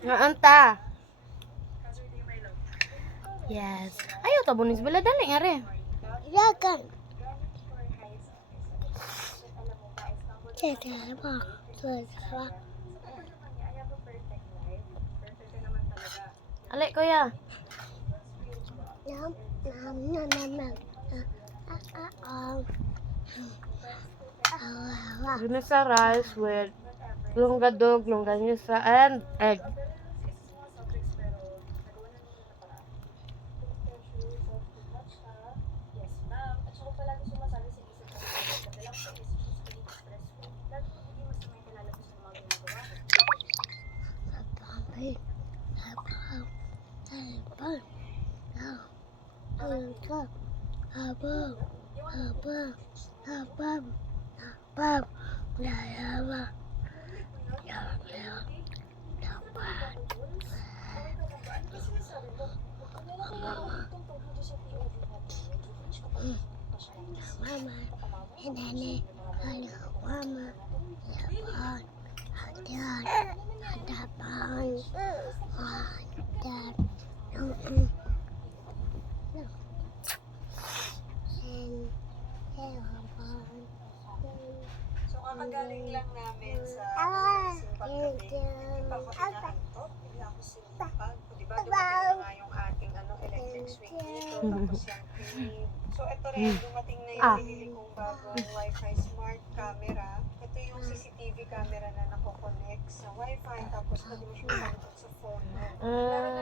Ngaan ta. Yes. Ayaw ta bunis bala dali nga re. Yakan. Tete ba? Ali kuya. Nam nam nam nam nam. Ah ah ah. Ginisa rice with longgadog, longganisa, and egg. Papi. Apa? Apa? Now. Apa? Apa? Apa? Apa? Apa? Apa? Mama, Nene, Hello, Mama, Yapon, Hadan, Hadapan, Hadan, Mm-mm. And Yapon. So kakagaling lang namin sa Ah, simpag yun, gabi. yun. Hindi pa ako sinipag. Di ba dumating na nga yung ating ano, electric swing dito. Tapos yung pinip. So ito rin, dumating na yung Ah. binili kong bagong Wi-Fi smart camera. Ito yung CCTV camera na nako-connect sa Wi-Fi. Tapos pwede mo connect sa phone mo. Meron na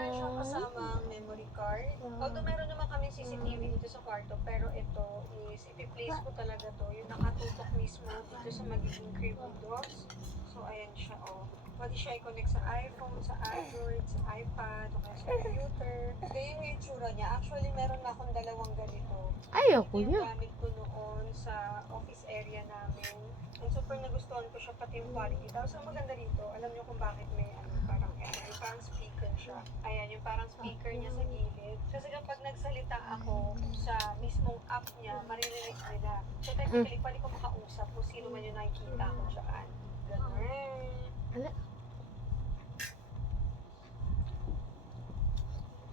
memory card. Although meron naman kami CCTV dito sa kwarto, pero ito is, ipi-place ko talaga to. Yung nakatutok mismo dito sa magiging crib windows. So, ayan siya, oh. Pwede siya i-connect sa iPhone, sa Android, sa iPad, o kaya sa computer. Kaya yung itsura niya, actually meron na akong dalawang ganito. Ayaw Ito ko yung yun. gamit ko noon sa office area namin. And super nagustuhan ko siya, pati yung quality. Tapos ang maganda rito, alam niyo kung bakit may ano, parang, yung parang speaker siya. Ayan, yung parang speaker niya sa gilid. Kasi kapag nagsalita ako sa mismong app niya, maririnig nila. So technically, pwede ko makausap kung sino man yung nakikita ko dyan. Ganun. Ala.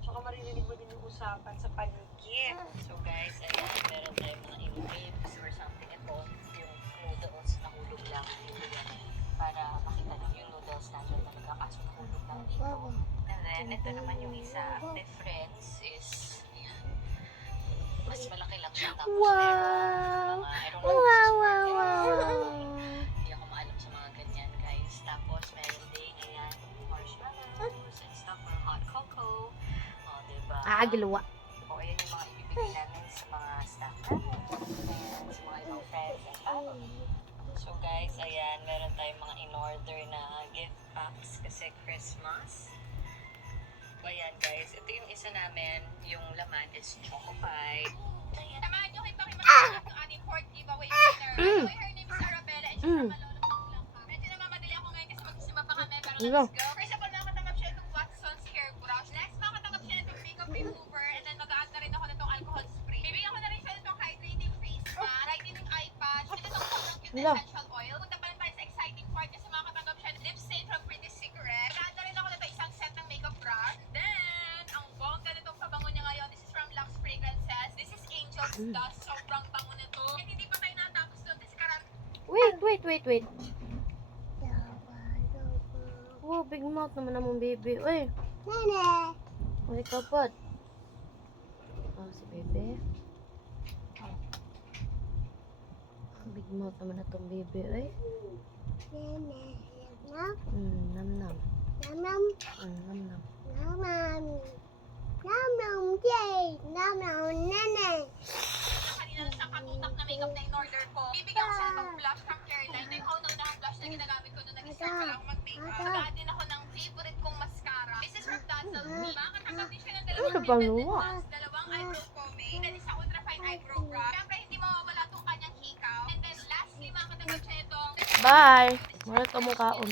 Tsaka maririnig mo din yung usapan sa paligid. So guys, ayan, meron tayong mga in-games or something. Difference is, ayan, mas malaki lang siya. Tapos Wow! meron mga, I don't know Wow, wow, wow. Hindi ako maalam sa mga ganyan, guys. Tapos, meron din, ayan, marshmallows and stuff for hot cocoa. O, diba? Ah, giluwa. O, ayan yung mga ibibigay namin sa mga staff namin, ayan, sa mga ibang friends and family. So guys, ayan, meron tayong mga in-order na gift packs kasi Christmas. So, ayan guys, ito yung isa namin, yung laman is Choco Pie. Samahan niyo kay Pakimag yung ating fourth giveaway winner. Mm. Her name is Arabella and she's Mm. Malolo lang ka. Medyo namamadali ako ngayon kasi magsisimba pa kami pero let's go. First of all, nakatanggap siya itong Watson's Hair Brush. Next, makatanggap siya itong makeup remover and then mag-a-add na rin ako nitong alcohol spray. Bibigyan ko na rin siya nitong hydrating face mask, brightening eye patch, and itong sobrang cute na Dust. Sobrang bango nito. Hindi pa tayo natapos doon kasi karat Wait, wait, wait, wait. Wow, big mouth naman namang baby. Uy, Nene. uy, kapot. Oh, si bebe. Big mouth naman na tong baby. Uy. Nene. Nam Mm, nam nam. nam nam Mm, nam nam. nam nam. Nam nam yay. Nam nam nene. na kanina lang sa katutak na makeup na in-order ko. Bibigyan ko siya ng blush from Caroline. Ito yung na ginagamit ko nung nag-start pa lang ako mag-makeup. Saka din ako ng favorite kong mascara. This is from Dazzle Me. Makatanggap din siya ng dalawang Ano tinted luwa? mask, dalawang eyebrow pomade, and isang ultra fine eyebrow brush. Siyempre, hindi mawawala itong kanyang hikaw. And then lastly, makatanggap siya itong Bye! Wala ka mukhaon.